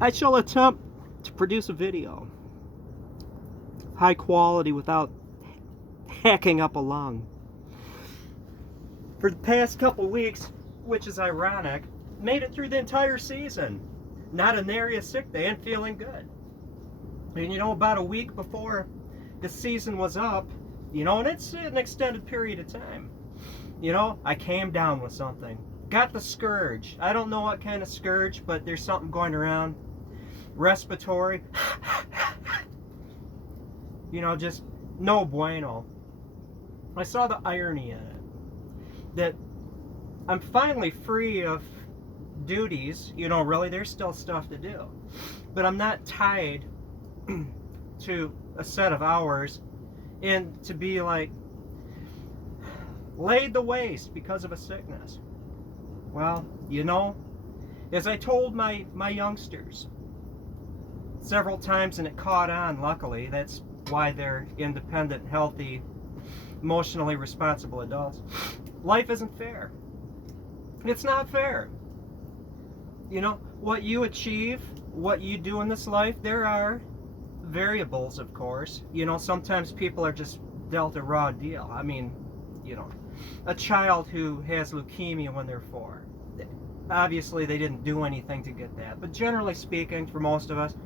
I shall attempt to produce a video, high quality without hacking up a lung. For the past couple weeks, which is ironic, made it through the entire season. Not a nary a sick day and feeling good. And about a week before the season was up, and it's an extended period of time, I came down with something. Got the scourge. I don't know what kind of scourge, but there's something going around. Respiratory. Just no bueno. I saw the irony in it. That I'm finally free of duties. Really, there's still stuff to do. But I'm not tied to a set of hours and to be like laid to waste because of a sickness. Well, as I told my youngsters several times, and it caught on, luckily, that's why they're independent, healthy, emotionally responsible adults. Life isn't fair. It's not fair. What you achieve, what you do in this life, there are variables, of course. Sometimes people are just dealt a raw deal. I mean, a child who has leukemia when they're 4. Obviously, they didn't do anything to get that. But generally speaking, for most of us,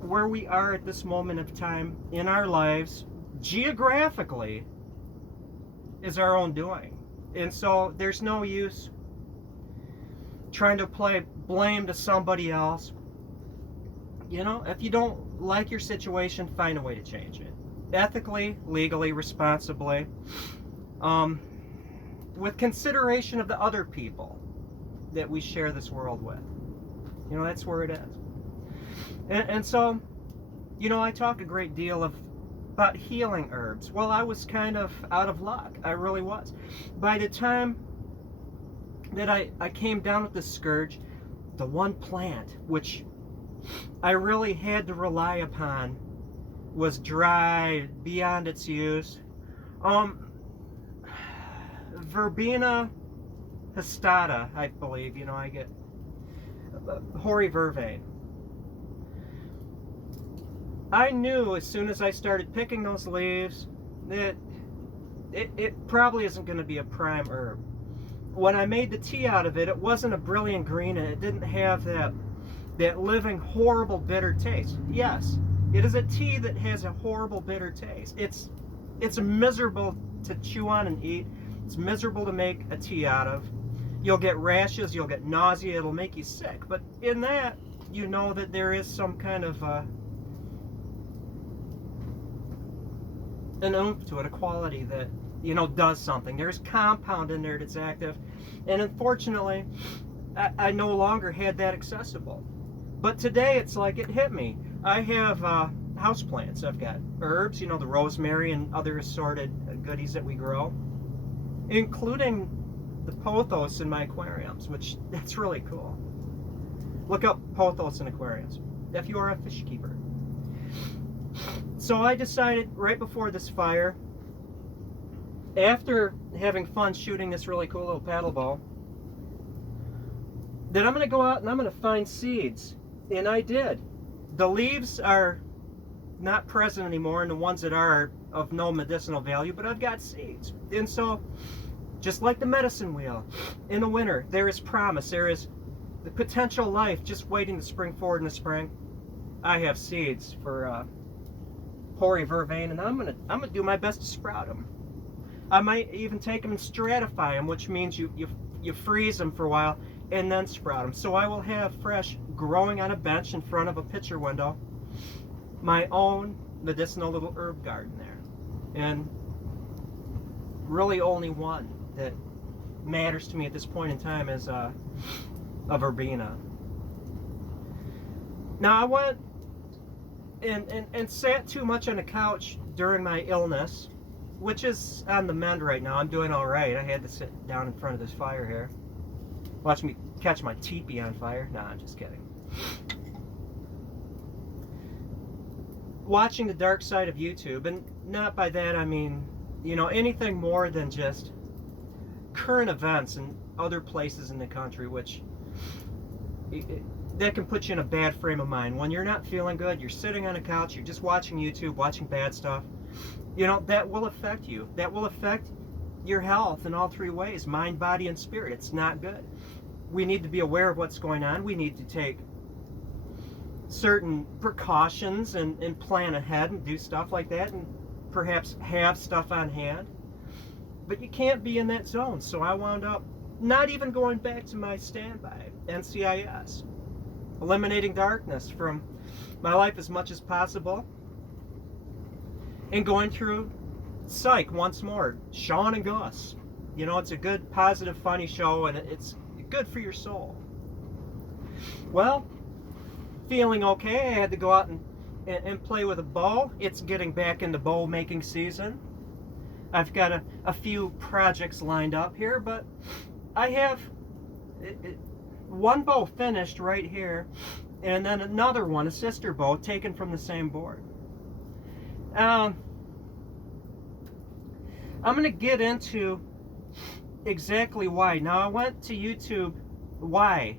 where we are at this moment of time in our lives, geographically, is our own doing. And so there's no use trying to play blame to somebody else. If you don't like your situation, find a way to change it. Ethically, legally, responsibly, with consideration of the other people that we share this world with. That's where it is. And so, I talk a great deal about healing herbs. Well, I was kind of out of luck. I really was. By the time that I came down with the scourge, the one plant which I really had to rely upon was dry beyond its use. Verbena histata, I believe. I get hoary vervain. I knew as soon as I started picking those leaves that it probably isn't going to be a prime herb. When I made the tea out of it, it wasn't a brilliant green, and it didn't have that living, horrible, bitter taste. Yes, it is a tea that has a horrible, bitter taste. It's miserable to chew on and eat. It's miserable to make a tea out of. You'll get rashes, you'll get nausea, it'll make you sick. But in that, that there is some kind of an oomph to it, a quality that, does something. There's compound in there that's active. And unfortunately, I no longer had that accessible. But today, it's like it hit me. I have houseplants. I've got herbs, the rosemary and other assorted goodies that we grow, including the pothos in my aquariums, which that's really cool. Look up pothos in aquariums if you are a fish keeper. So I decided right before this fire, after having fun shooting this really cool little paddle ball, that I'm going to go out and I'm going to find seeds. And I did. The leaves are not present anymore, and the ones that are of no medicinal value, but I've got seeds. And so, just like the medicine wheel, in the winter, there is promise. There is the potential life just waiting to spring forward in the spring. I have seeds for hoary vervain, and I'm gonna do my best to sprout them. I might even take them and stratify them, which means you freeze them for a while and then sprout them. So I will have fresh growing on a bench in front of a picture window, my own medicinal little herb garden there. And really only one that matters to me at this point in time is a verbena. Now I went and sat too much on the couch during my illness, which is on the mend right now. I'm doing all right. I had to sit down in front of this fire here. Watch me catch my teepee on fire. Nah, I'm just kidding. Watching the dark side of YouTube, and not by that I mean, anything more than just current events in other places in the country, which that can put you in a bad frame of mind. When you're not feeling good, you're sitting on a couch, you're just watching YouTube, watching bad stuff, you know, that will affect you. That will affect your health in all three ways: mind, body, and spirit. It's not good. We need to be aware of what's going on. We need to take certain precautions and plan ahead and do stuff like that, and perhaps have stuff on hand. But you can't be in that zone. So I wound up not even going back to my standby, NCIS, eliminating darkness from my life as much as possible, and going through Psych once more. Sean and Gus. You know, it's a good, positive, funny show, and it's good for your soul. Well, feeling okay, I had to go out and play with a bow. It's getting back into bow making season. I've got a few projects lined up here, but I have one bow finished right here, and then another one, a sister bow, taken from the same board. I'm going to get into exactly why. Now, I went to YouTube. Why?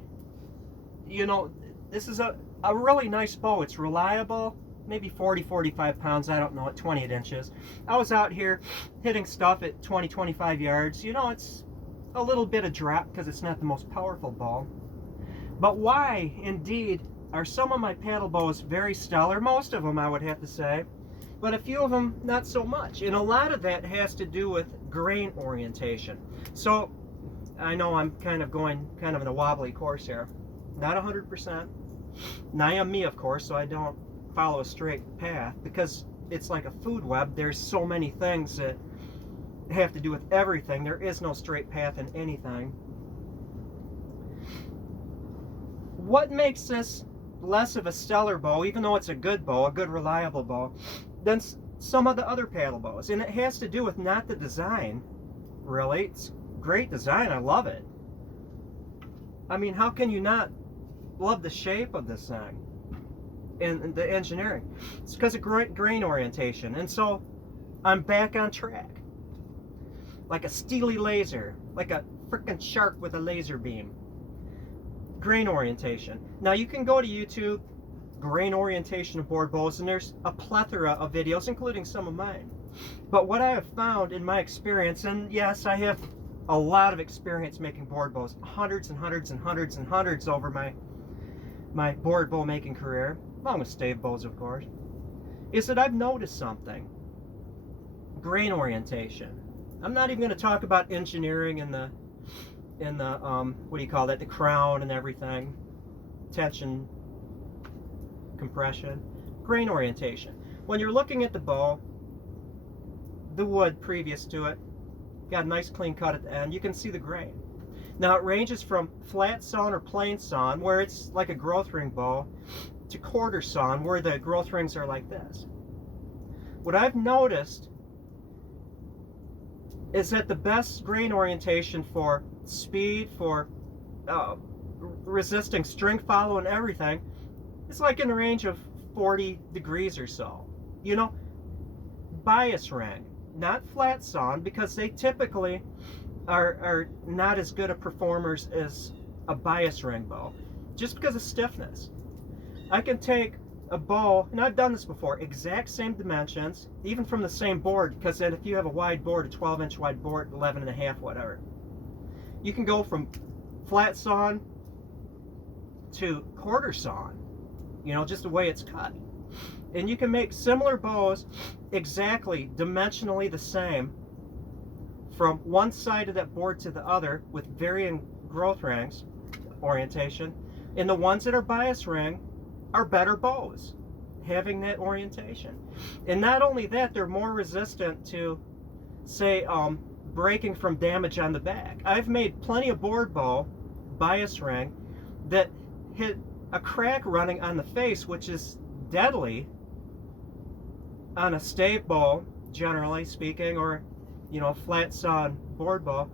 You know, this is a really nice bow. It's reliable, maybe 40, 45 pounds, I don't know, at 28 inches. I was out here hitting stuff at 20, 25 yards. You know, it's a little bit of drop because it's not the most powerful bow. But why, indeed, are some of my paddle bows very stellar? Most of them, I would have to say. But a few of them, not so much. And a lot of that has to do with grain orientation. So, I know I'm kind of going in a wobbly course here. Not 100%. And I am me, of course, so I don't follow a straight path, because it's like a food web. There's so many things that have to do with everything. There is no straight path in anything. What makes this less of a stellar bow, even though it's a good bow, a good reliable bow, than some of the other paddle bows? And it has to do with not the design, really. It's great design, I love it. I mean, how can you not love the shape of this thing and the engineering? It's because of grain orientation. And so I'm back on track, like a steely laser, like a freaking shark with a laser beam. Grain orientation. Now, you can go to YouTube, grain orientation of board bows, and there's a plethora of videos, including some of mine. But what I have found in my experience, and yes, I have a lot of experience making board bows, hundreds and hundreds and hundreds and hundreds over my board bow making career, along with stave bows, of course, is that I've noticed something. Grain orientation. I'm not even going to talk about engineering and the what do you call that, the crown and everything, tension, compression. Grain orientation. When you're looking at the bow, the wood previous to it got a nice clean cut at the end. You can see the grain. Now, it ranges from flat sawn or plain sawn, where it's like a growth ring bow, to quarter sawn, where the growth rings are like this. What I've noticed is that the best grain orientation for speed, for resisting string follow and everything, is like in the range of 40 degrees or so. You know, bias ring, not flat sawn, because they typically are not as good of performers as a bias ring bow, just because of stiffness. I can take a bow, and I've done this before, exact same dimensions, even from the same board, because then if you have a wide board, a 12-inch wide board, 11.5, whatever, you can go from flat sawn to quarter sawn, you know, just the way it's cut. And you can make similar bows exactly dimensionally the same from one side of that board to the other with varying growth rings orientation. And the ones that are bias ring are better bows, having that orientation. And not only that, they're more resistant to, say, breaking from damage on the back. I've made plenty of board bow, bias ring, that hit a crack running on the face, which is deadly on a stave bow, generally speaking, or, you know, flat sawn board bow,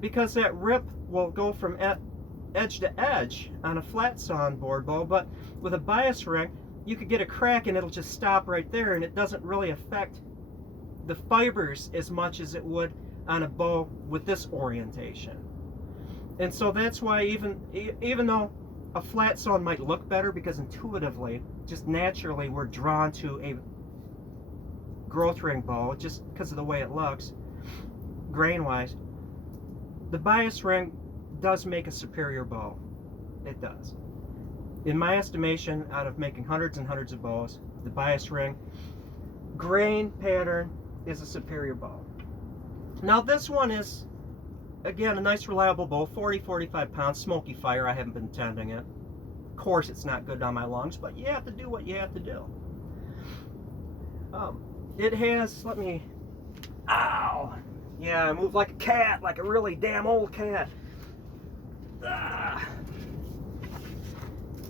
because that rip will go from edge to edge on a flat sawn board bow. But with a bias ring, you could get a crack and it'll just stop right there, and it doesn't really affect the fibers as much as it would on a bow with this orientation. And so that's why even though a flat stone might look better because intuitively, just naturally, we're drawn to a growth ring bow just because of the way it looks, grain-wise. The bias ring does make a superior bow. It does. In my estimation, out of making hundreds and hundreds of bows, the bias ring grain pattern is a superior bow. Now this one is, again, a nice reliable bow, 40-45 pounds, smoky fire. I haven't been tending it. Of course it's not good on my lungs, but you have to do what you have to do. It has, let me, ow, yeah, I move like a cat, like a really damn old cat.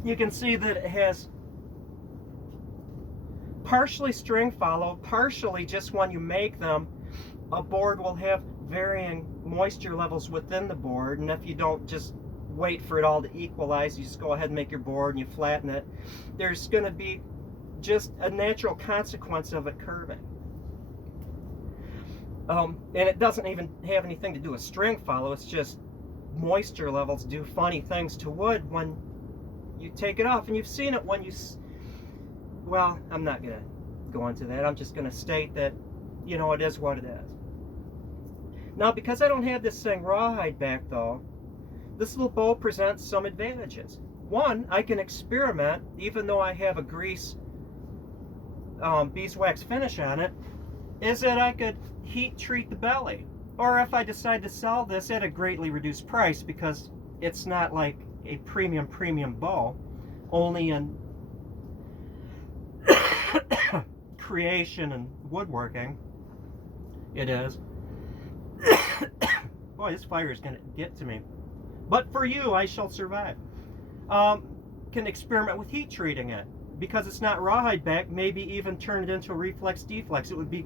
You can see that it has partially string follow, partially just when you make them, a board will have varying moisture levels within the board, and if you don't just wait for it all to equalize, you just go ahead and make your board and you flatten it, there's going to be just a natural consequence of it curving. And it doesn't even have anything to do with string follow, it's just moisture levels do funny things to wood when you take it off. And you've seen it when you, well, I'm not going to go into that. I'm just going to state that, you know, it is what it is. Now, because I don't have this thing rawhide back though, this little bow presents some advantages. One, I can experiment, even though I have a grease beeswax finish on it, is that I could heat treat the belly. Or if I decide to sell this at a greatly reduced price, because it's not like a premium bow, only in creation and woodworking, it is. Boy, this fire is going to get to me. But for you, I shall survive. Can experiment with heat treating it. Because it's not rawhide back, maybe even turn it into a reflex deflex. It would be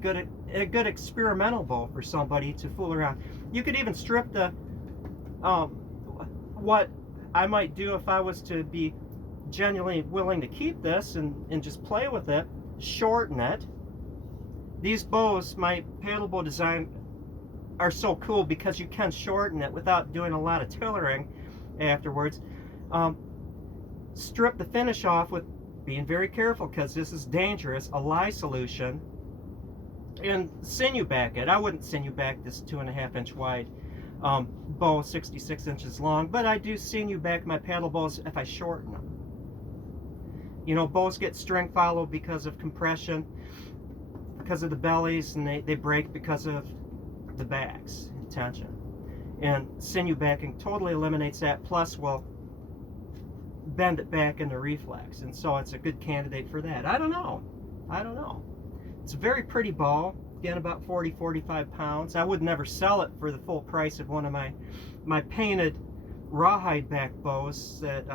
a good experimental bow for somebody to fool around. You could even strip the, what I might do if I was to be genuinely willing to keep this and just play with it, shorten it. These bows, my paddle bow design, are so cool because you can shorten it without doing a lot of tailoring afterwards. Strip the finish off with, being very careful because this is dangerous, a lye solution, and sinew back it. I wouldn't sinew back this 2.5 inch wide bow, 66 inches long, but I do sinew back my paddle bows if I shorten them. You know, bows get string follow because of compression, because of the bellies, and they break because of the backs and tension. And sinew backing totally eliminates that, plus will bend it back into reflex, and so it's a good candidate for that. I don't know. It's a very pretty bow, again about 40-45 pounds. I would never sell it for the full price of one of my painted rawhide back bows that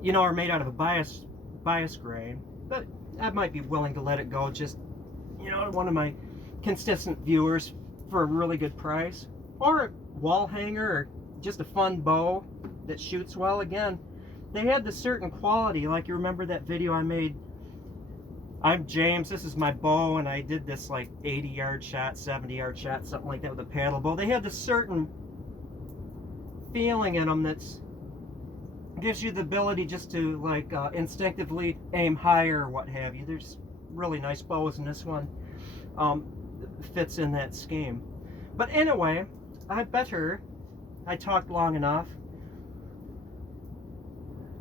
you know, are made out of a bias grain, but I might be willing to let it go, just, you know, one of my consistent viewers for a really good price, or a wall hanger, or just a fun bow that shoots well. Again, they had this certain quality, like you remember that video I made, I'm James, this is my bow, and I did this like 80-yard shot, 70-yard shot, something like that with a paddle bow. They had this certain feeling in them that's gives you the ability just to like instinctively aim higher or what have you. There's really nice bows, and this one fits in that scheme. But anyway, I talked long enough.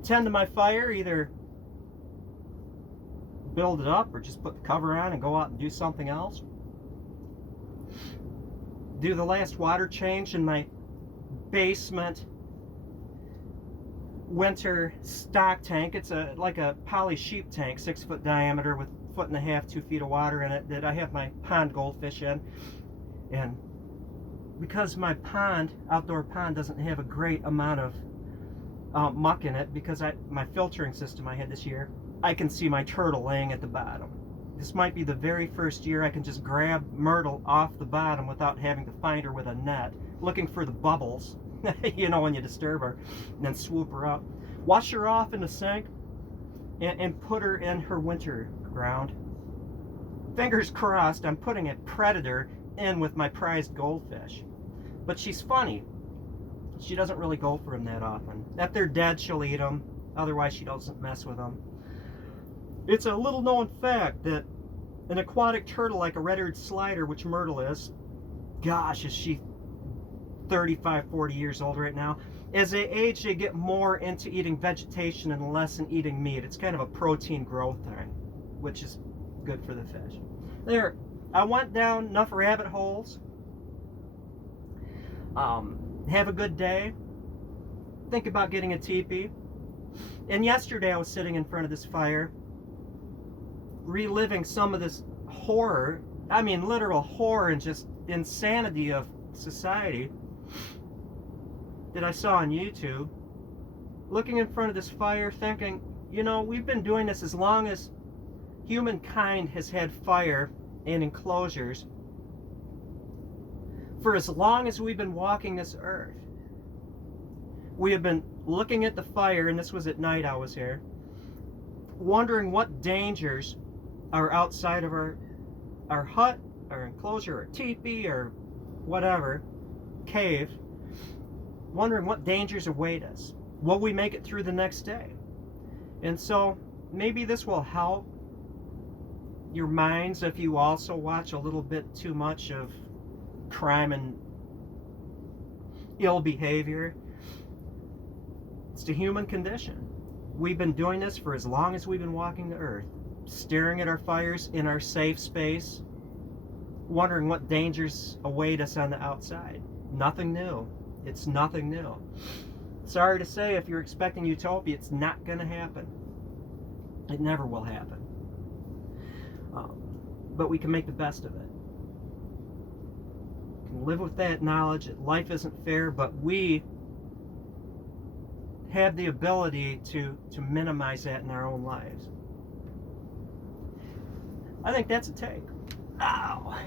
Tend to my fire, either build it up or just put the cover on and go out and do something else. Do the last water change in my basement winter stock tank. It's like a poly sheep tank, 6 foot diameter with 1.5 feet, 2 feet of water in it, that I have my pond goldfish in. And because my outdoor pond doesn't have a great amount of muck in it, because my filtering system I had this year, I can see my turtle laying at the bottom. This might be the very first year I can just grab Myrtle off the bottom without having to find her with a net, looking for the bubbles, you know, when you disturb her, and then swoop her up. Wash her off in the sink, and put her in her winter ground. Fingers crossed, I'm putting a predator in with my prized goldfish. But she's funny. She doesn't really go for them that often. If they're dead, she'll eat them. Otherwise, she doesn't mess with them. It's a little known fact that an aquatic turtle like a red-eared slider, which Myrtle is, gosh, is she 35, 40 years old right now. As they age, they get more into eating vegetation and less in eating meat. It's kind of a protein growth thing, which is good for the fish. There, I went down enough rabbit holes. Have a good day. Think about getting a teepee. And yesterday I was sitting in front of this fire, reliving some of this horror, I mean literal horror and just insanity of society that I saw on YouTube. Looking in front of this fire thinking, you know, we've been doing this as long as humankind has had fire and enclosures. For as long as we've been walking this earth, we have been looking at the fire, and this was at night I was here, wondering what dangers are outside of our hut, our enclosure, our teepee, or whatever, cave, wondering what dangers await us. Will we make it through the next day? And so maybe this will help your minds if you also watch a little bit too much of crime and ill behavior. It's the human condition. We've been doing this for as long as we've been walking the earth, staring at our fires in our safe space, wondering what dangers await us on the outside. Nothing new. It's nothing new. Sorry to say, if you're expecting utopia, it's not going to happen. It never will happen. But we can make the best of it. We can live with that knowledge that life isn't fair, but we have the ability to minimize that in our own lives. I think that's a take. Ow!